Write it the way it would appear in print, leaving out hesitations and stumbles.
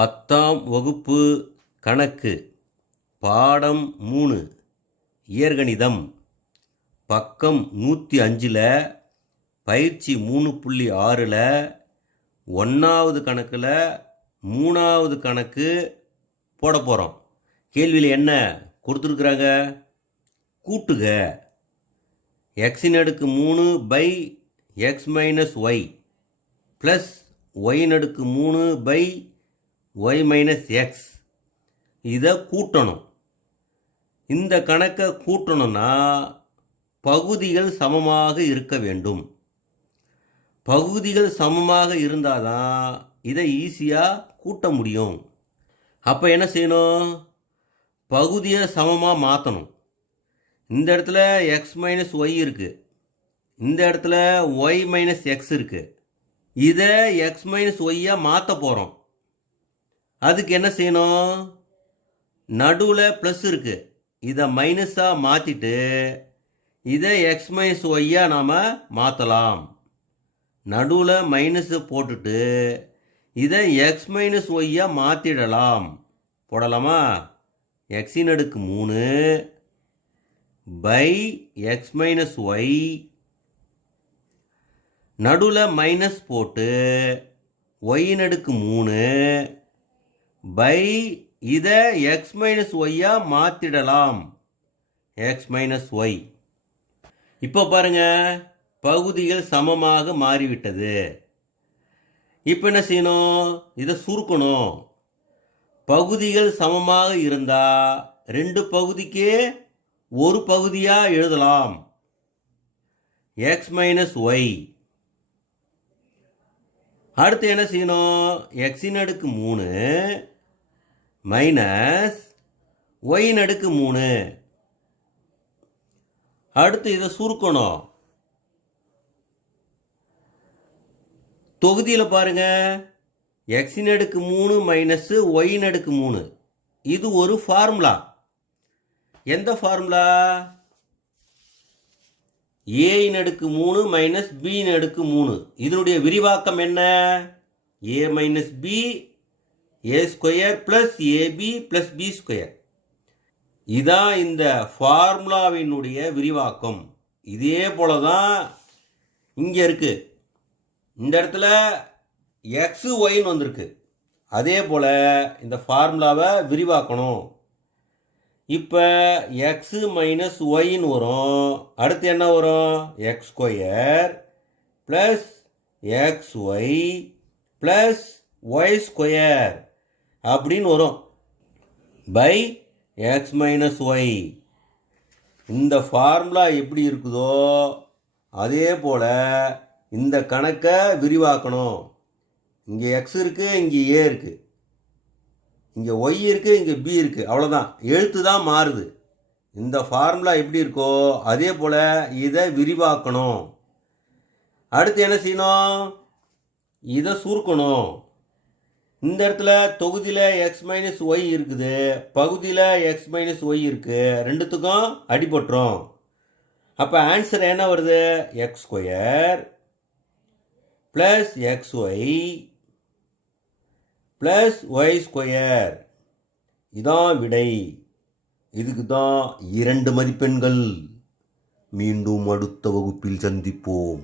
10ஆம் வகுப்பு கணக்கு பாடம் 3 இயற்கணிதம் பக்கம் 105ல் பயிற்சி 3.6ல் 1வது கணக்கில் 3வது கணக்கு போட போகிறோம். கேள்வியில் என்ன கொடுத்துருக்குறாங்க? கூட்டுக எக்ஸின் அடுக்கு 3 by x minus y plus ஒயின் அடுக்கு 3 பை ஒய் மைனஸ் எக்ஸ். இதை கூட்டணும். இந்த கணக்கை கூட்டணும்னா பகுதிகள் சமமாக இருக்க வேண்டும். பகுதிகள் சமமாக இருந்தால் தான் இதை ஈஸியாக கூட்ட முடியும். அப்போ என்ன செய்யணும்? பகுதியை சமமாக மாற்றணும். இந்த இடத்துல எக்ஸ் மைனஸ் ஒய் இருக்குது, இந்த இடத்துல ஒய் மைனஸ் எக்ஸ் இருக்குது. இதை எக்ஸ் மைனஸ் ஒய்யாக மாற்ற போகிறோம். அதுக்கு என்ன செய்யணும்? நடுவில் ப்ளஸ் இருக்குது, இதை மைனஸாக மாற்றிட்டு இதை எக்ஸ் மைனஸ் ஒய்யாக நாம் மாற்றலாம். நடுவில் மைனஸு போட்டுட்டு இதை எக்ஸ் மைனஸ் ஒய்யாக மாற்றிடலாம். போடலாமா? எக்ஸின் அடுக்கு 3 பை எக்ஸ் மைனஸ் ஒய், நடுவில் மைனஸ் போட்டு ஒய்யின் அடுக்கு 3 பை இதை எக்ஸ் மைனஸ் ஒய்யாக மாற்றிடலாம். X minus y. இப்போ பாருங்கள், பகுதிகள் சமமாக மாறிவிட்டது. இப்போ என்ன செய்யணும்? இதை சுருக்கணும். பகுதிகள் சமமாக இருந்தால் 2 பகுதிக்கே ஒரு பகுதியாக எழுதலாம். X minus y. அடுத்து என்ன செய்யணும்? எக்ஸின் அடுக்கு 3 மைனஸ் ஒயின் அடுக்கு 3. அடுத்து இதை சுருக்கணும். தொகுதியில் பாருங்க, எக்ஸின் அடுக்கு 3 மைனஸ் ஒயின் அடுக்கு 3. இது ஒரு ஃபார்முலா. எந்த ஃபார்முலா? ஏயின் அடுக்கு 3 மைனஸ் பியின் அடுக்கு 3. இதனுடைய விரிவாக்கம் என்ன? A minus B A square plus A B plus B square. இதான் இந்த ஃபார்முலாவினுடைய விரிவாக்கம். இதே போல தான் இங்கே இருக்குது. இந்த இடத்துல எக்ஸு ஒய்ன்னு வந்திருக்கு. அதே போல் இந்த ஃபார்முலாவை விரிவாக்கணும். இப்போ எக்ஸு மைனஸ் ஒய்ன்னு வரும். அடுத்து என்ன வரும்? X square plus x y plus y square அப்படின்னு வரும். By x minus y. இந்த ஃபார்முலா எப்படி இருக்குதோ அதே போல் இந்த கணக்கை விரிவாக்கணும். இங்கே எக்ஸ் இருக்குது, இங்கே ஏ இருக்குது, இங்கே ஒய் இருக்குது, இங்கே பி இருக்குது. அவ்வளோதான், எழுத்து தான் மாறுது. இந்த ஃபார்முலா எப்படி இருக்கோ அதே போல் இதை விரிவாக்கணும். அடுத்து என்ன செய்யணும்? இதை சுருக்கணும். இந்த இடத்துல தொகுதியில் எக்ஸ் மைனஸ் ஒய் இருக்குது, பகுதியில் எக்ஸ் மைனஸ் ஒய் இருக்குது. ரெண்டுத்துக்கும் அடிபட்டுரும். அப்போ ஆன்சர் என்ன வருது? X square plus x y plus y square. இதான் விடை. இதுக்கு தான் 2 மதிப்பெண்கள். மீண்டும் அடுத்த வகுப்பில் சந்திப்போம்.